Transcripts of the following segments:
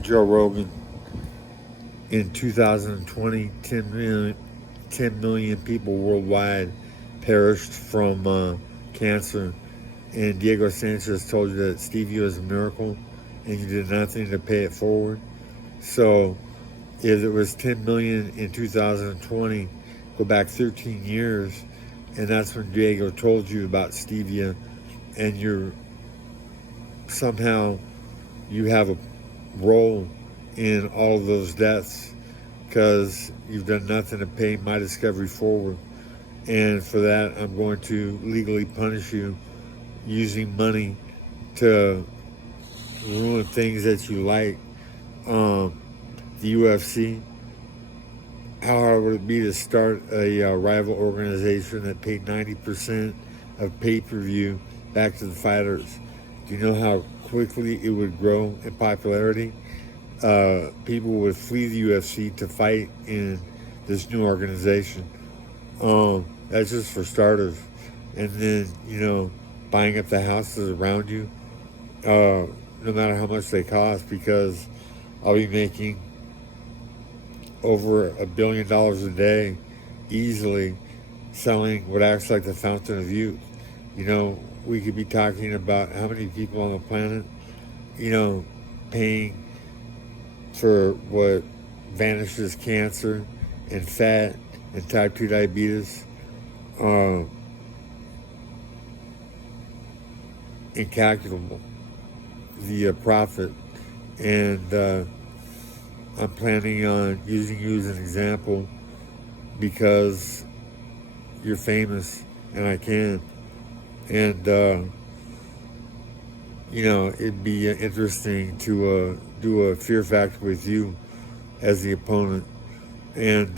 Joe Rogan. In 2020, 10 million people worldwide perished from cancer. And Diego Sanchez told you that stevia is a miracle and you did nothing to pay it forward. So if it was 10 million in 2020, go back 13 years, and that's when Diego told you about stevia, and you're somehow you have a role in all of those deaths because you've done nothing to pay my discovery forward. And for that, I'm going to legally punish you using money to ruin things that you like. The UFC, how hard would it be to start a rival organization that paid 90% of pay-per-view back to the fighters? Do you know how quickly it would grow in popularity? People would flee the UFC to fight in this new organization. That's just for starters. And then, buying up the houses around you, no matter how much they cost, because I'll be making over $1 billion a day easily selling what acts like the fountain of youth. We could be talking about how many people on the planet, paying for what vanishes cancer and fat and type 2 diabetes, incalculable, the profit. And I'm planning on using you as an example because you're famous and I can. And, it'd be interesting to do a fear factor with you as the opponent and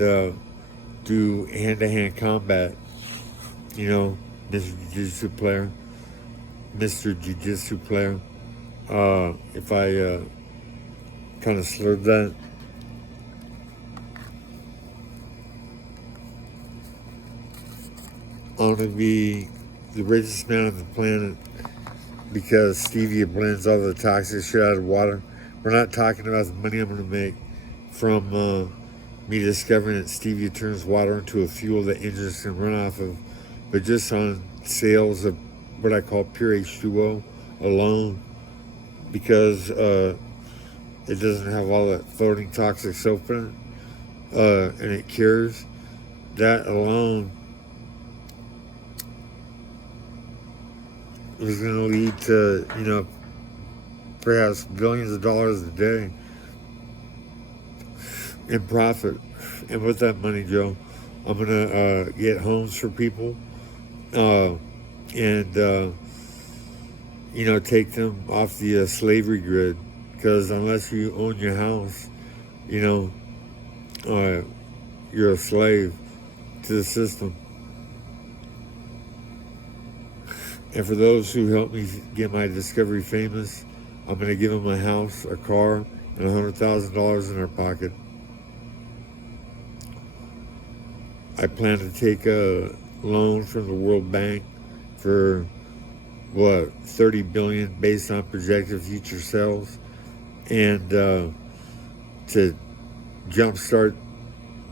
do hand-to-hand combat, Mr. Jiu-Jitsu player, Mr. Jiu-Jitsu player. If I kind of slurred that. I want to be the richest man on the planet because stevia blends all the toxic shit out of water. We're not talking about the money I'm going to make from me discovering that stevia turns water into a fuel that engines can run off of, but just on sales of what I call pure H2O alone, because it doesn't have all that floating toxic soap in it, and it cures. That alone is going to lead to, perhaps billions of dollars a day in profit. And with that money, Joe, I'm going to get homes for people and, take them off the slavery grid. Because unless you own your house, you're a slave to the system. And for those who helped me get my discovery famous, I'm going to give them a house, a car, and $100,000 in their pocket. I plan to take a loan from the World Bank for, $30 billion based on projected future sales, and to jumpstart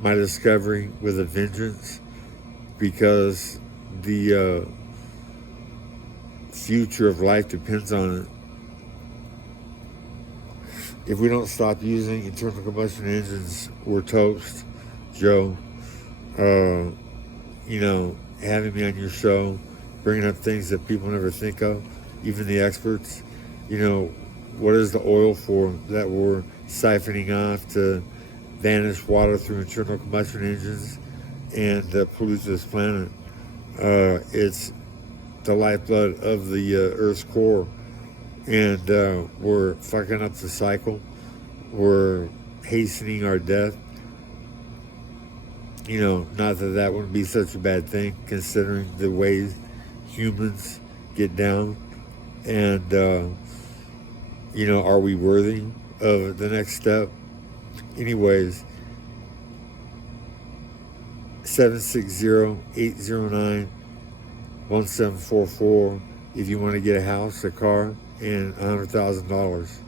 my discovery with a vengeance, because the future of life depends on it. If we don't stop using internal combustion engines, we're toast, Joe. Having me on your show, bringing up things that people never think of, even the experts. What is the oil for that we're siphoning off to vanish water through internal combustion engines and pollute this planet? It's the lifeblood of the Earth's core, and we're fucking up the cycle. We're hastening our death. Not that wouldn't be such a bad thing, considering the ways humans get down. And, are we worthy of the next step? Anyways, 760-809-1744 if you want to get a house, a car, and $100,000.